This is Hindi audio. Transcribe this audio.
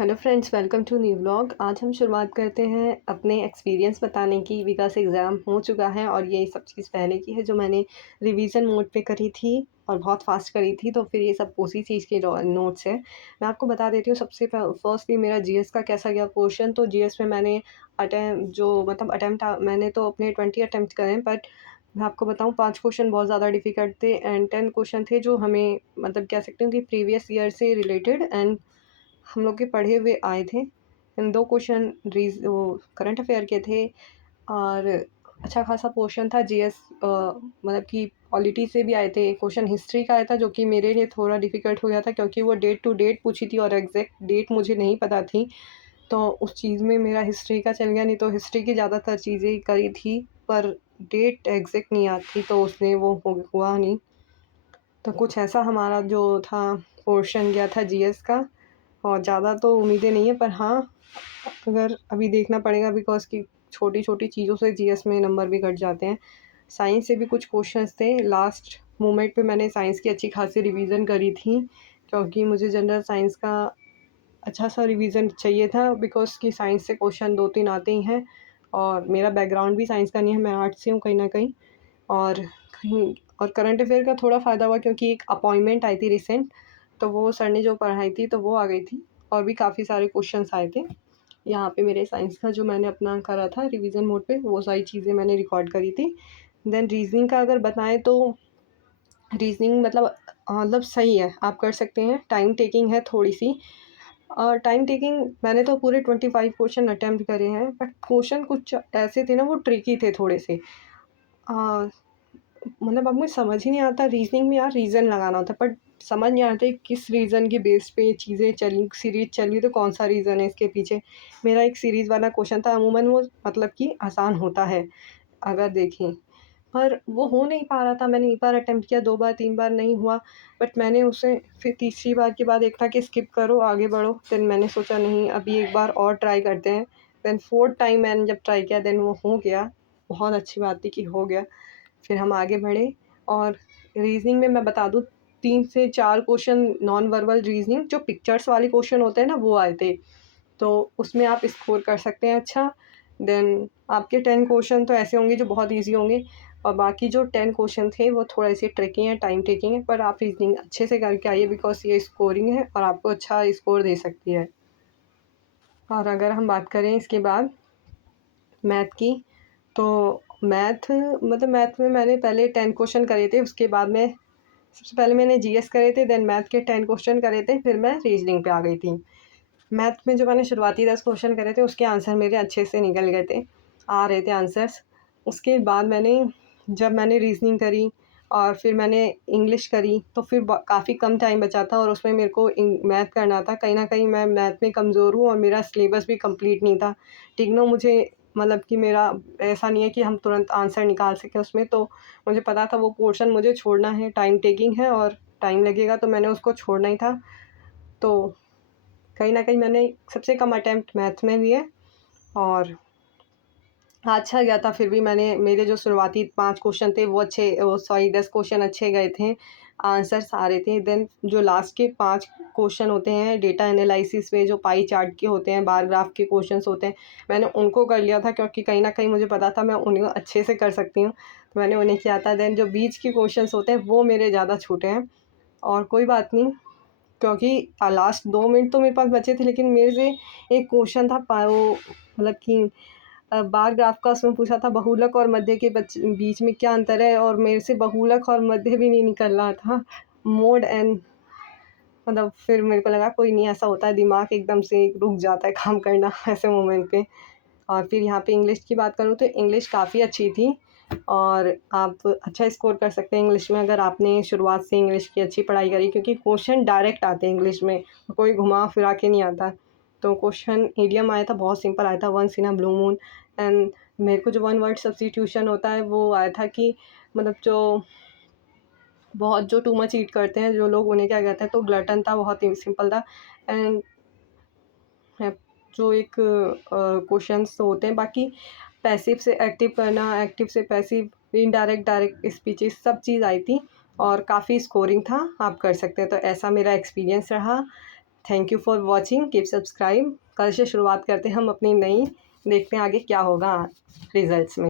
Hello friends, welcome to new vlog. आज हम शुरुआत करते हैं अपने एक्सपीरियंस बताने की। विकास एग्ज़ाम हो चुका है और ये सब चीज़ पहले की है जो मैंने रिवीजन मोड पे करी थी और बहुत फास्ट करी थी, तो फिर ये सब उसी चीज़ के नोट्स हैं। मैं आपको बता देती हूँ सबसे फर्स्टली मेरा जीएस का कैसा गया क्वेश्चन। तो जीएस में मैंने अटैम्प्ट मैंने तो अपने 20 अटैम्प्ट करे हैं, बट मैं आपको बताऊँ 5 क्वेश्चन बहुत ज़्यादा डिफ़िकल्ट थे एंड 10 क्वेश्चन थे जो हमें कह सकती हूँ कि प्रीवियस ईयर से रिलेटेड एंड हम लोग के पढ़े हुए आए थे। एंड 2 क्वेश्चन वो करंट अफ़ेयर के थे और अच्छा खासा पोर्शन था जीएस कि पॉलिटी से भी आए थे। क्वेश्चन हिस्ट्री का आया था जो कि मेरे लिए थोड़ा डिफ़िकल्ट हो गया था क्योंकि वो डेट टू डेट पूछी थी और एग्ज़ैक्ट डेट मुझे नहीं पता थी। तो उस चीज़ में मेरा हिस्ट्री का चल गया, नहीं तो हिस्ट्री की ज़्यादातर चीज़ें करी थी पर डेट एग्ज़ैक्ट नहीं याद थी, तो उसमें वो हुआ नहीं। तो कुछ ऐसा हमारा जो था पोर्शन गया था जीएस का। और ज़्यादा तो उम्मीदें नहीं है, पर हाँ, अगर अभी देखना पड़ेगा बिकॉज़ कि छोटी-छोटी चीज़ों से जीएस में नंबर भी घट जाते हैं। साइंस से भी कुछ क्वेश्चंस थे, लास्ट मोमेंट पे मैंने साइंस की अच्छी खासी रिवीज़न करी थी, क्योंकि मुझे जनरल साइंस का अच्छा-सा रिवीज़न चाहिए था बिकॉज़ कि साइंस से क्वेश्चन 2-3 आते ही हैं और मेरा बैकग्राउंड भी साइंस का नहीं है, मैं आर्ट्स से हूँ कहीं न कहीं। और कहीं और करंट अफ़ेयर का थोड़ा फ़ायदा हुआ क्योंकि एक अपॉइंटमेंट आई थी रिसेंट, तो वो सर ने जो पढ़ाई थी तो वो आ गई थी और भी काफ़ी सारे क्वेश्चन्स आए थे। यहाँ पे मेरे साइंस का जो मैंने अपना करा था रिवीजन मोड पे, वो सारी चीज़ें मैंने रिकॉर्ड करी थी। देन रीज़निंग का अगर बताएँ तो रीज़निंग सही है, आप कर सकते हैं। टाइम टेकिंग है थोड़ी-सी और टाइम टेकिंग मैंने तो पूरे 25 क्वेश्चन अटेम्प्ट करे हैं, बट क्वेश्चन कुछ ऐसे थे ना, वो ट्रिकी थे थोड़े से। अ, अब मुझे समझ ही नहीं आता रीज़निंग में यार रीज़न लगाना होता है, बट समझ नहीं आता है किस रीज़न के बेस पे ये चीज़ें चली, सीरीज़ चली तो कौन-सा रीज़न है इसके पीछे। मेरा एक सीरीज़ वाला क्वेश्चन था, अमूमन वो कि आसान होता है अगर देखें, पर वो हो नहीं पा रहा था। मैंने एक बार अटेम्प्ट किया, 2 बार, 3 बार नहीं हुआ, बट मैंने उसे फिर तीसरी बार के बाद एक था कि स्किप करो, आगे बढ़ो। देन मैंने सोचा नहीं, अभी एक बार और ट्राई करते हैं। देन 4th टाइम मैंने जब ट्राई किया, देन वो हो गया। बहुत अच्छी बात थी कि हो गया। फिर हम आगे बढ़े और रीज़निंग में मैं बता दूँ 3 से 4 क्वेश्चन नॉन वर्बल रीज़निंग जो पिक्चर्स वाले क्वेश्चन होते हैं ना, वो आए थे। तो उसमें आप स्कोर कर सकते हैं अच्छा। देन आपके 10 क्वेश्चन तो ऐसे होंगे जो बहुत ईज़ी होंगे और बाकी जो 10 क्वेश्चन थे वो थोड़े-से ट्रिकी हैं, टाइम टेकिंग है, पर आप रीज़निंग अच्छे से करके आइए बिकॉज़ ये स्कोरिंग है और आपको अच्छा स्कोर दे सकती है। और अगर हम बात करें इसके बाद मैथ की, तो मैथ में मैंने पहले 10 क्वेश्चन करे थे, उसके बाद में सबसे पहले मैंने जीएस करे थे, देन मैथ के 10 क्वेश्चन करे थे, फिर मैं रीज़निंग पे आ गई थी। मैथ में जो मैंने शुरुआती 10 क्वेश्चन करे थे, उसके आंसर मेरे अच्छे से निकल गए थे, आ रहे थे आंसर्स। उसके बाद जब मैंने रीज़निंग करी और फिर मैंने इंग्लिश करी, तो फिर ब काफ़ी कम टाइम बचा था और उसमें मेरे को मैथ करना था। कहीं न कहीं मैं मैथ में कमज़ोर हूँ और मेरा सिलेबस भी कंप्लीट नहीं था। टिग्नो मुझे कि मेरा ऐसा नहीं है कि हम तुरंत आंसर निकाल सकें उसमें, तो मुझे पता था वो पोर्शन मुझे छोड़ना है, टाइम टेकिंग है और टाइम लगेगा, तो मैंने उसको छोड़ना ही था। तो कहीं न कहीं मैंने सबसे कम अटेम्प्ट मैथ में लिए और अच्छा गया था। फिर भी मेरे जो शुरुआती 5 क्वेश्चन थे वो 10 क्वेश्चन अच्छे गए थे, आंसर्स आ रहे थे। देन जो लास्ट के 5 क्वेश्चन होते हैं डेटा एनालिसिस में, जो पाई चार्ट के होते हैं, बार ग्राफ के क्वेश्चंस होते हैं, मैंने उनको कर लिया था क्योंकि कहीं न कहीं मुझे पता था मैं उन्हें अच्छे से कर सकती हूँ, तो मैंने उन्हें किया था। देन जो बीच के क्वेश्चंस होते हैं वो मेरे ज़्यादा छूटे हैं और कोई बात नहीं, क्योंकि लास्ट 2 मिनट तो मेरे पास बचे थे, लेकिन मेरे से एक क्वेश्चन था बार ग्राफ का, उसमें पूछा था बहुलक और मध्य के बीच में क्या अंतर है, और मेरे से बहुलक और मध्य भी नहीं निकल रहा था। मोड एंड फिर मेरे को लगा कोई नहीं, ऐसा होता है, दिमाग एकदम से रुक जाता है काम करना ऐसे मोमेंट पे। और फिर यहाँ पे इंग्लिश की बात करूँ तो इंग्लिश काफ़ी अच्छी थी और आप अच्छा स्कोर कर सकते हैं इंग्लिश में अगर आपने शुरुआत से इंग्लिश की अच्छी पढ़ाई करी, क्योंकि क्वेश्चन डायरेक्ट आते हैं इंग्लिश में, कोई घुमा फिरा के नहीं आता। तो क्वेश्चन ईडियम आया था, बहुत सिंपल आया था, once in a blue moon. And मेरे को जो वन वर्ड सब्स्टिट्यूशन होता है वो आया था कि जो टू मच ईट करते हैं जो लोग, उन्हें क्या कहते हैं, तो ग्लटन था, बहुत ही सिंपल था। एंड है जो एक क्वेश्चंस होते हैं, बाकी पैसिव से एक्टिव करना, एक्टिव से पैसिव, इनडायरेक्ट, डायरेक्ट स्पीचेस, सब चीज़ आई थी और काफ़ी स्कोरिंग था, आप कर सकते हैं। तो ऐसा मेरा एक्सपीरियंस रहा। Thank you for watching, keep subscribe. कल से शुरुआत करते हैं हम अपनी नई, देखते हैं आगे क्या होगा रिजल्ट्स में।